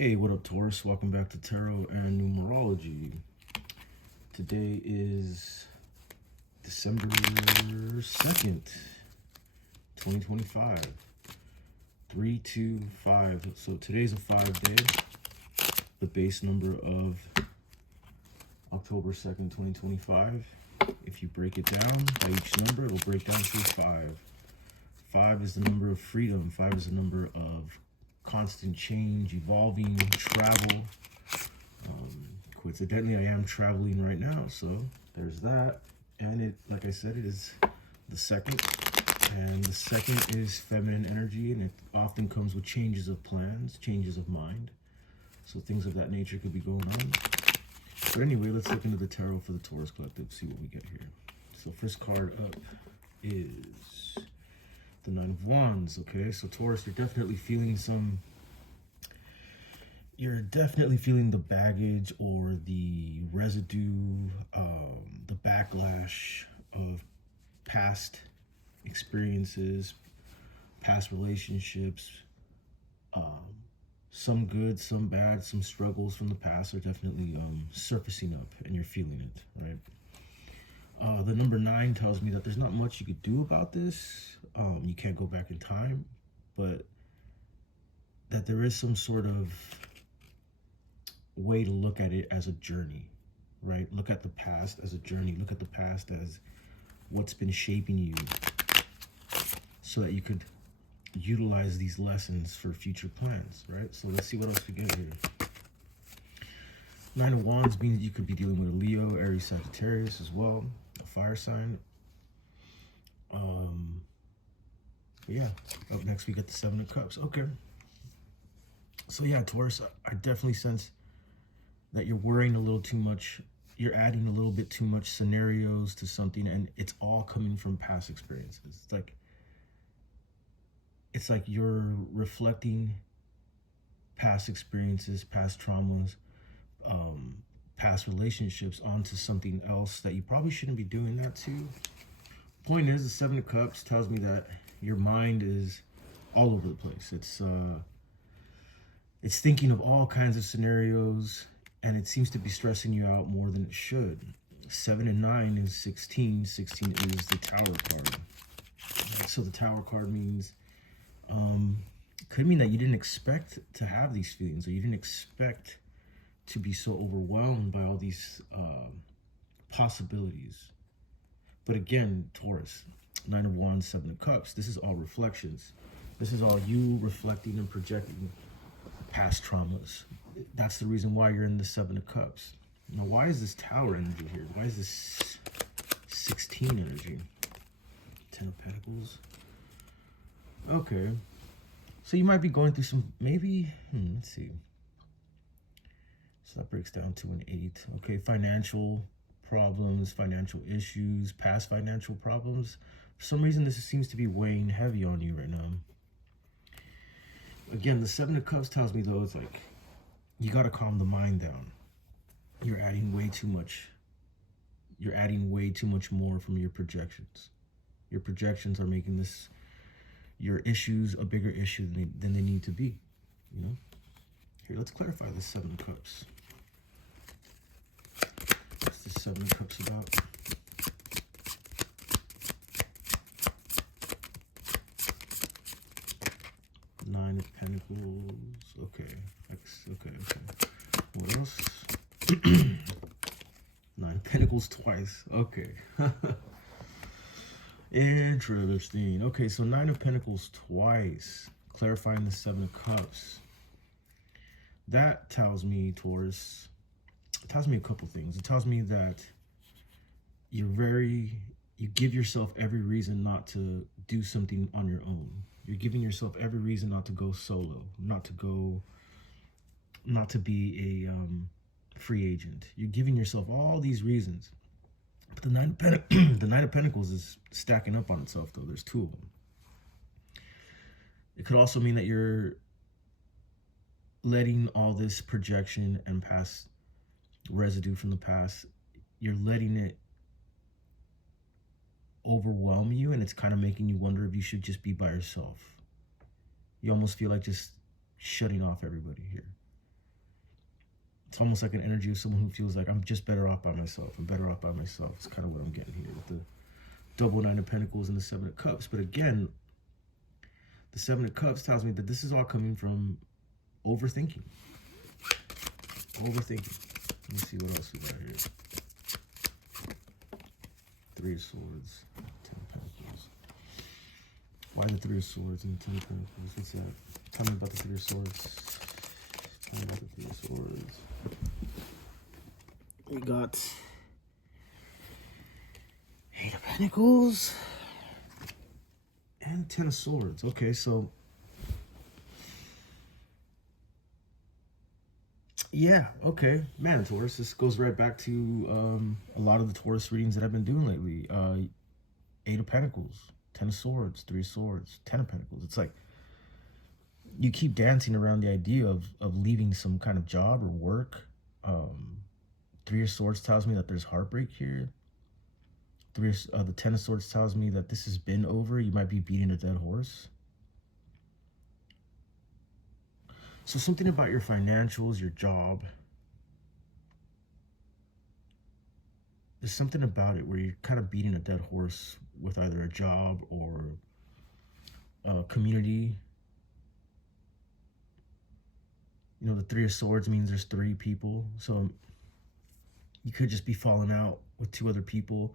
Hey, what up, Taurus? Welcome back to Tarot and Numerology. Today is December 2nd, 2025. 325. So today's a 5-day. The base number of October 2nd, 2025. If you break it down by each number, it'll break down to 5. 5 is the number of freedom. 5 is the number of constant change, evolving, travel. Coincidentally, I am traveling right now, so there's that. And it, like I said, it is the 2nd, and the 2nd is feminine energy, and it often comes with changes of plans, changes of mind. So things of that nature could be going on. But anyway, let's look into the tarot for the Taurus Collective, see what we get here. So first card up is the Nine of Wands. Okay, so Taurus, you're definitely feeling the baggage or the residue, the backlash of past experiences, past relationships, some good, some bad, some struggles from the past are definitely surfacing up, and you're feeling it, right? The number 9 tells me that there's not much you could do about this. You can't go back in time, but that there is some sort of way to look at it as a journey, right? Look at the past as a journey. Look at the past as what's been shaping you so that you could utilize these lessons for future plans, right? So let's see what else we get here. 9 of Wands means you could be dealing with a Leo, Aries, Sagittarius as well, a fire sign. Yeah, up next we get the 7 of Cups. Okay. So yeah, Taurus, I definitely sense that you're worrying a little too much. You're adding a little bit too much scenarios to something, and it's all coming from past experiences. It's like you're reflecting past experiences, past traumas, past relationships onto something else that you probably shouldn't be doing that to. Point is, the 7 of Cups tells me that your mind is all over the place. It's thinking of all kinds of scenarios, and it seems to be stressing you out more than it should. 7 and 9 is 16. 16 is the Tower card. So the Tower card means, could mean that you didn't expect to have these feelings, or you didn't expect to be so overwhelmed by all these possibilities. But again, Taurus, 9 of Wands, 7 of Cups, this is all reflections. This is all you reflecting and projecting past traumas. That's the reason why you're in the 7 of Cups. Now, why is this Tower energy here? Why is this 16 energy? 10 of Pentacles. Okay. So you might be going through some, maybe, let's see. So that breaks down to an 8. Okay, financial problems, financial issues, past financial problems. For some reason, this seems to be weighing heavy on you right now. Again, the 7 of Cups tells me, though, it's like you got to calm the mind down. You're adding way too much. You're adding way too much more from your projections. Your projections are making your issues a bigger issue than they need to be. You know. Here, let's clarify the 7 of Cups. What's the 7 of Cups about? Nine of Pentacles. Okay. Okay. What else? 9 Pentacles twice. Okay. Interesting. Okay, so 9 of Pentacles twice, clarifying the 7 of Cups. That tells me, Taurus, it tells me a couple things. It tells me that you give yourself every reason not to do something on your own. You're giving yourself every reason not to go solo, not to be a free agent. You're giving yourself all these reasons. But the 9 of Pentacles is stacking up on itself, though. There's 2 of them. It could also mean that you're letting all this projection and past residue from the past, you're letting it overwhelm you, and it's kind of making you wonder if you should just be by yourself. You almost feel like just shutting off everybody here. It's almost like an energy of someone who feels like I'm just better off by myself. I'm better off by myself. It's kind of what I'm getting here with the double Nine of Pentacles and the Seven of Cups. But again, the Seven of Cups tells me that this is all coming from overthinking. Overthinking. Let me see what else we got here. Three of Swords, Ten of Pentacles. Why the Three of Swords and the Ten of Pentacles? What's that? Tell me about the Three of Swords. Tell me about the Three of Swords. We got Eight of Pentacles and Ten of Swords. Okay, so yeah, okay. Man, Taurus, this goes right back to a lot of the Taurus readings that I've been doing lately. Eight of Pentacles, Ten of Swords, Three of Swords, Ten of Pentacles. It's like you keep dancing around the idea of leaving some kind of job or work. Three of Swords tells me that there's heartbreak here. The Ten of Swords tells me that this has been over. You might be beating a dead horse. So something about your financials, your job, there's something about it where you're kind of beating a dead horse with either a job or a community. You know, the Three of Swords means there's three people. So you could just be falling out with two other people,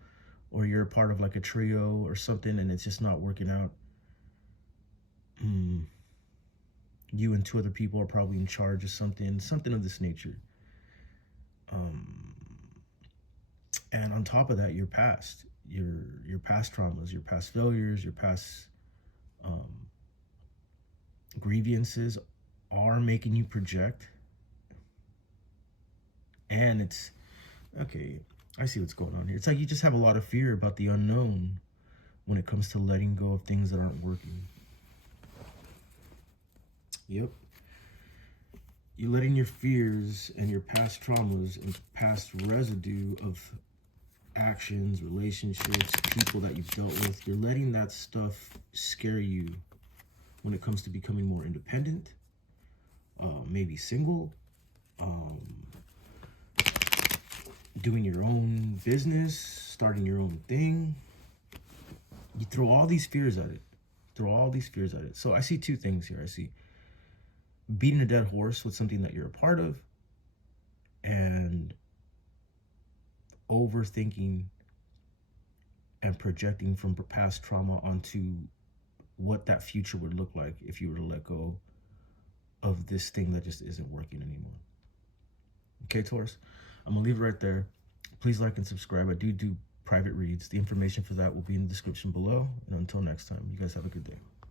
or you're a part of like a trio or something and it's just not working out. You and two other people are probably in charge of something of this nature. And on top of that, your past, your past traumas, your past failures, your past grievances are making you project. And it's, okay, I see what's going on here. It's like you just have a lot of fear about the unknown when it comes to letting go of things that aren't working. Yep. You're letting your fears and your past traumas and past residue of actions, relationships, people that you've dealt with, you're letting that stuff scare you when it comes to becoming more independent, maybe single, doing your own business, starting your own thing. You throw all these fears at it. So I see two things here. I see beating a dead horse with something that you're a part of, and overthinking and projecting from past trauma onto what that future would look like if you were to let go of this thing that just isn't working anymore. Okay, Taurus, I'm gonna leave it right there. Please like and subscribe. I do private reads. The information for that will be in the description below. And until next time, you guys have a good day.